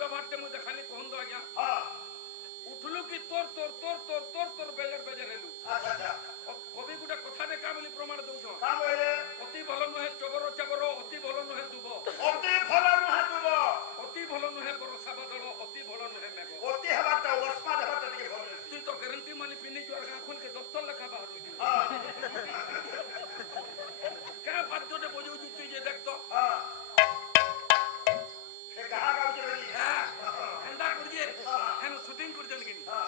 व्यवहार मुझे देखानी कहूँ आज्ञा हां उठलु कि तोर तोर तोर तोर तोर तोर बेजर बेजर हेलु अच्छा अच्छा कवि गुटे कथा दे का बोली प्रमाण दउछ का बोले अति भलो नहे चबर चबर अति भलो नहे दुब अति भलो नहे दुब अति भलो नहे बरसा बदल अति भलो नहे मेघ अति हेबाटा वर्षमा हेबाटा टिके भलो तू तो गारंटी मानी पिनी जोर गां खोल के दफ्तर लिखा बाहर हां का बात तो बजौ तू जे देख तो हां से कहा गाउछ रही हां हंदा करजे हम शूटिंग कर जन किनी हां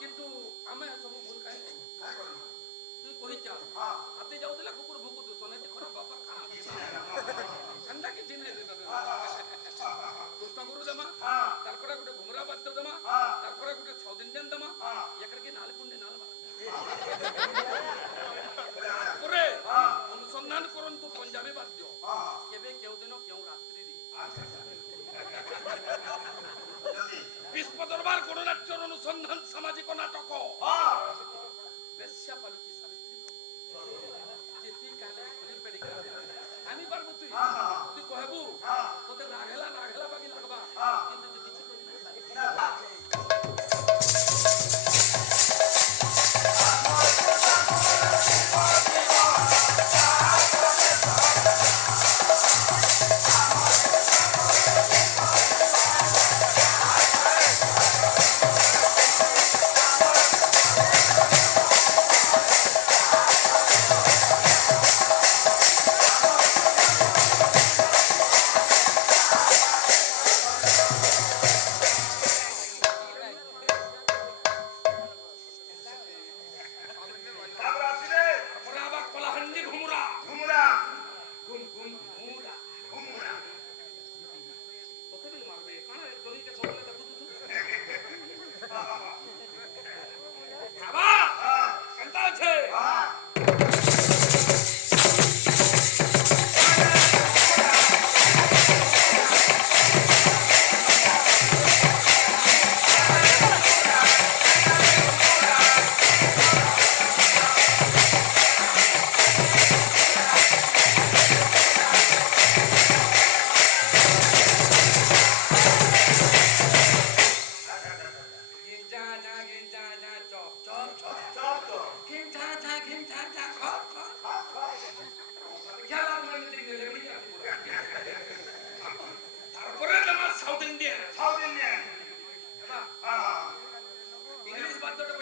କିନ୍ତୁ ଆମେ ସବୁ ଭୁଲ କାହିଁ କହିଚା ହଁ ହାତୀ ଯାଉଥିଲା କୁକୁର ଭୁକୁଛୁ ସନେତି ଖରା ବାପା କାଣା କେନ୍ତା କିଛି ନାଇଁ କୃଷ୍ଣ ଗୁରୁ ଦେମା ତାରପରେ ଗୋଟେ ଘୁମରା ବାଦ୍ୟ ଦେମା ତାରପରେ ଗୋଟେ ସାଉଥ ଇଣ୍ଡିଆନ ଦେମା ଏକରେ ନାଲ ପୁଣ୍ଡି ନାଲ ପରେ ଅନୁସନ୍ଧାନ କରନ୍ତୁ ପଞ୍ଜାବୀ ବାଦ୍ୟ କେବେ କେଉଁ ଦିନ କେଉଁ ରାତ୍ରିରେ ବିଶ୍ୱ ଦରବାର ଗଣନାଟ୍ୟର ଅନୁସନ୍ଧାନ ସାମାଜିକ ନାଟକ ବେଶ୍ୟା ପାଲୁଚି ସାବିତ୍ରୀ ଯେତି କାଲେ ଖୋଲି ପେଡ଼ି ଆନି ପାରବୁ ତୁଇ তুই কহবু তোতে নাঘেলা বাকি লাগবা কিন্তু তুই কিছু করবি ତାପରେ ଆସିଲେ পরে আবার কলাহান্ডি ঘুমরা ঘুমরা ঘুম ঘুম ঘুমরা ঘুমরা তোতে বি মারবে কানা জগিকে সবলে দেখু তু বাবা কেনতা আছে তারপরে তোমার South Indian South Indian English বাদ্যটা